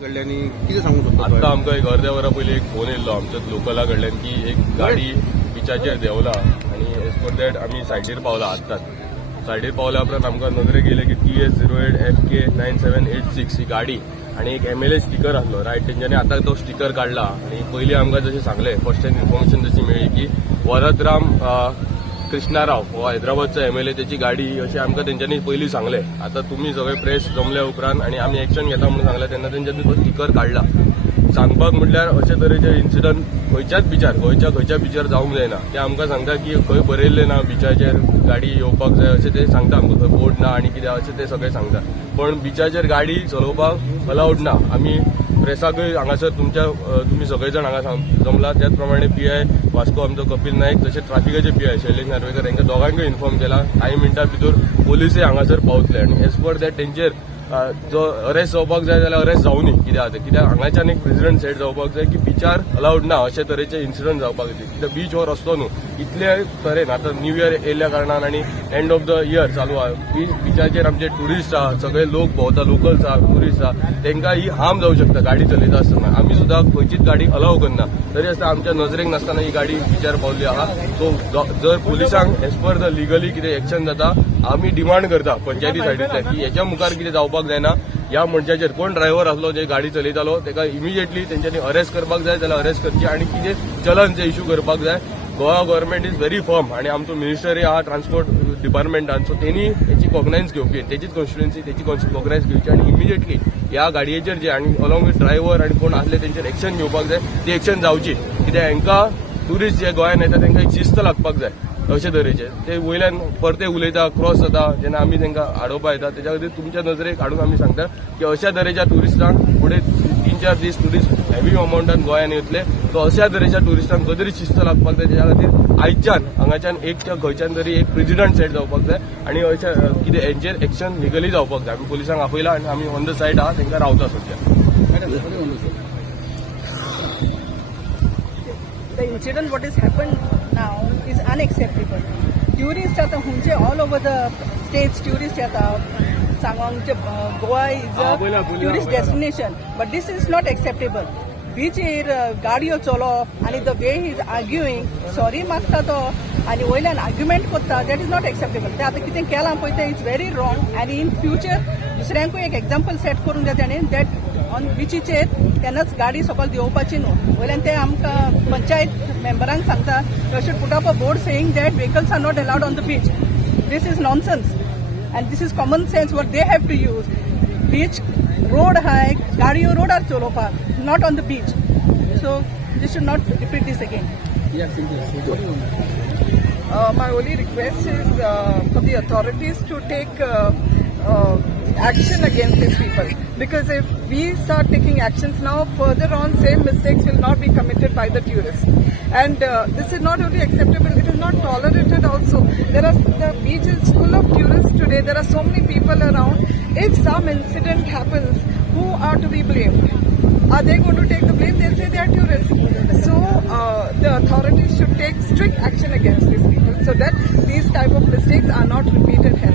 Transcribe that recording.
कडल्यानी कितें सांगू शकता? आता आमकां एक अर्द्या वरा पयलीं एक फोन येयल्लो आमच्याच लोकला कडल्यान की एक गाडी बिचाचेर देंवला आनी एज पर दॅट आमी सायडीर पावला आत्ताच. सायडीर पावल्या उपरांत आमकां नदरेक येयलें की TS08FK9786 ही गाडी आणि एक MLA स्टिकर आसलो रायट. तेंच्यांनी आतां तो स्टिकर काडला आणि पयलीं आमकां जशें सांगलें फर्स्ट हँड इन्फॉर्मेशन जशी मेळ्ळी की वरदराम कृष्णाराव हो हैदराबादचा MLA त्याची गाडी अशें आमकां तेंच्यांनी पयलीं सांगलें. आतां तुमी सगळे प्रेस जमल्या उपरांत आनी आमी एक्शन घेता म्हणून सांगलें तेन्ना तेंच्यांनी तो स्टिकर काडला. सांगपाक म्हटल्यार अशे तरेचे इन्सिडंट खंयच्याच बिचार खंयच्या बिचार जावंक जायना. ते आमकां सांगता की खंय बरयल्लें ना बिचाचेर गाडी येवपाक जाय अशें ते सांगता आमकां, खंय बोर्ड ना आनी कितें अशें ते सगळें सांगता. पण बिचाचेर गाडी चलोवपाक अलाउड ना. आमी प्रेसाकूय हांगासर तुमी सगळे जाण हांगा जमला त्याच प्रमाणे PI वास्को आमचो कपिल नायक तशेंच ट्राफिकाचे PI शैलेश नार्वेकर हांकां दोगांकूय इन्फॉर्म केला. कांय मिनटां भितर पोलिसूय हांगासर पावतले आनी एज पर दॅट तेंचेर जो अरेस्ट जावपाक जाय जाल्यार अरेस्ट जावनी. कित्याक हांगाच्यान एक प्रेसिडेंट सेट जावपाक जाय की बिचार अलाउड ना अशे तरेचे इन्सिडंट जावपाक जाय. कित्याक बीच हो रस्तो न्हू. इतले तरेन आतां न्यू इयर येयल्ल्या कारणान आनी एंड ऑफ द इयर चालू आहा. बिचाचेर आमचे ट्युरिस्ट आहा, सगळे लोक भोंवता, लोकल्स आहा, ट्युरिस्ट आहा, तेंकां ही हार्म जावं शकता गाडी चलयता आसतना. आमी सुद्दां खंयचीच गाडी अलाव करना. तरी आसतना आमच्या नजरेक नासतना ही गाडी बिचार पावल्ली आहा. सो जर पुलिसांक एज पर द लिगली कितें एक्शन जाता आमी डिमांड करता पंचायती सायडींतल्यान की हेच्या मुखार कितें जावपाक जायना. ह्या मनशाचेर कोण ड्रायव्हर आसलो जे गाडी चलयतालो तेका इमिजिएटली तेंच्यांनी अरेस्ट करपाक जाय जाल्यार अरेस्ट करची आनी कितें चलनचे इश्यू करपाक जाय. Goa government is very firm आनी आमचो मिनिस्टरी आहा ट्रान्सपोर्ट डिपार्टमेंटान. सो तेणी तेची कॉग्नायन्स घेवची, तेचीच कॉन्स्टिट्युएन्सी तेची कॉग्नायन्स घेवची आनी इमिजिएटली ह्या गाडयेचेर जे आनी अलॉंग विथ ड्रायव्हर आनी कोण आसले तेंचेर एक्शन घेवपाक जाय. ती एक्शन जावची. कित्याक हांकां ट्युरिस्ट जे गोंयांत येता तांकां एक शिस्त लागपाक जाय. अशे तरेचे ते वयल्यान परते उलयता, क्रॉस जाता, जेन्ना आमी तांकां आडोवपा येता तेच्या खातीर तुमच्या नजरेक हाडून आमी सांगता की अशा तरेच्या ट्युरिस्टांक फुडें 3-4 दीस ट्युरिस्ट हेवी अमावंटान गोंयांत येतले. सो अशा तरेच्या ट्युरिस्टांक खंय तरी शिस्त लागपाक जाय. तेच्या खातीर आयच्यान हांगाच्यान एक खंयच्यान तरी एक प्रेसिडेंट सेट जावपाक जाय आनी अशा कितें हेंचेर एक्शन लिगली जावपाक जाय. आमी पुलिसांक आपयला आनी आमी ऑन द सायड आहा तांकां रावता सध्या. The incident what has happened now is unacceptable. Tourists are hunche all over the states. Tourists are सांगोंचे Goa is a tourist destination, but this is not acceptable. Beacher गाडयो चलोवप आणि the way he is arguing, sorry मागता तो आणि वयल्यान argument करता, that is not acceptable. ते आता कितें केलां पळय तें इज व्हेरी रॉंग आनी इन फ्युचर दुसऱ्यांकूय एक एक्झाम्पल सेट करून जाय ताणें दॅट ऑन बिचीचेर केन्नाच गाडी सकयल देंवपाची न्हू. वयल्यान ते आमकां पंचायत मेंबरांक सांगता you should put up a board saying that vehicles are not allowed on the beach. This is nonsense and this is common sense what they have to use. Beach road हाय, गाडयो रोडार चलोवपाक, not on the beach. So they should not repeat this again. My only request is for the authorities to take action against these people, because if we start taking actions now, further on same mistakes will not be committed by the tourists. And this is not only acceptable, it is not tolerated also. The beach is full of tourists today. There are so many people around. If some incident happens, who are to be blamed? Are they going to take the blame? They'll say they are tourists. So the authorities should take strict action against these people so that these type of mistakes are not repeated here.